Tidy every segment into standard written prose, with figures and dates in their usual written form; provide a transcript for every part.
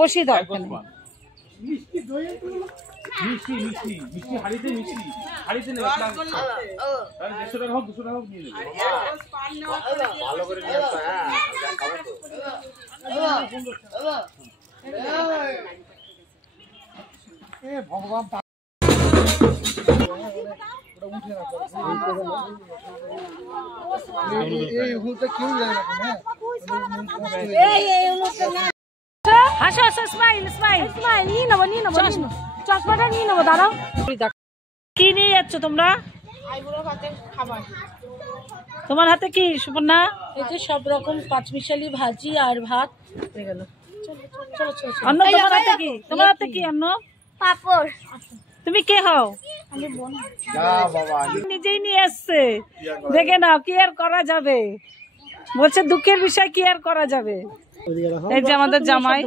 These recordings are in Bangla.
বসিয়ে দাও। মিষ্টি দই মিষ্টি মিষ্টি মিষ্টি হাড়িতে মিষ্টি হাড়িতে নেবে। 150 টাকা হোক 200 টাকা হোক নিয়ে নেবে। ভালো করে নিয়ে আসো। হ্যাঁ খাবো তো। এ ভগবান উঠে না এই হুলটা কেউ যায় না। হ্যাঁ হাসো হাসো, স্মাইল স্মাইল স্মাইল। নিয়ে নেবো নিয়ে নেবো, চশমাটা নিয়ে নেবো। দাঁড়াও, কি নিয়ে যাচ্ছ তোমরা? তোমার হাতে কি সুপর্ণা? এই যে সব রকম পাঁচমিশালি ভাজি আর ভাত হয়ে গেল। অন্য তোমার হাতে কি? তোমার হাতে কি অন্য? পাপড়। তুমি কে হও? নিজেই নিয়ে আসছে, দেখে নাও। কি আর করা যাবে, বলছে দুঃখের বিষয়, কি আর করা যাবে। এই যে আমাদের জামাই।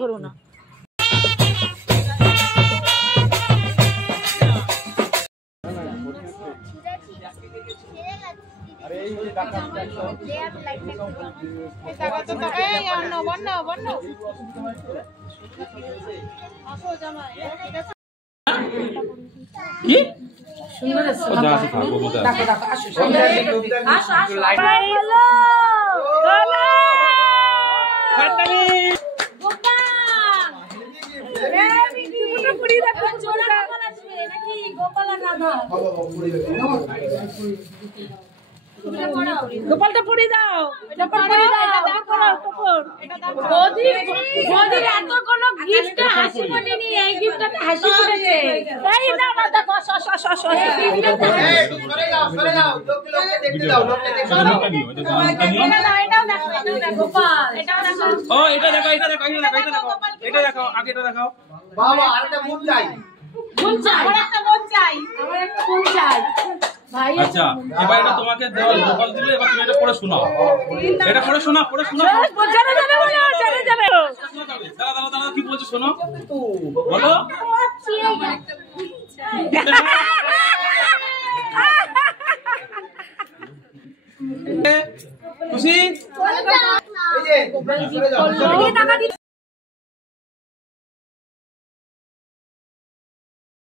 গোপালটা পড়ি দাও, এটা পড়ি দাও। এত কোনো গিফট হাসি মনে নিয়ে এই গিফটটা হাসি পড়েছে। তাই না না, দেখো সরে যাও লোককে দেখতে দাও, লোককে দেখতে দাও। এটাও দেখো গোপাল, এটাও দেখো। ও এটা দেখো, এটা দেখো, এটা দেখো, এটা দেখো, আগে এটা দেখাও। বাবা আরেকটা মন চাই, মন চাই, আমার একটা মন চাই, আমার একটা মন চাই। আচ্ছা এবার এটা তোমাকে দেওয়া গোপাল দিল, এবার তুমি এটা পড়ে শোনাও। এটা পড়ে শোনাও, পড়ে শোনাও। জানে জানে বলো, জানে জানে। দাঁড়া দাঁড়া দাঁড়া, কি বলছো শোনো, বলো। খুশি? এই যে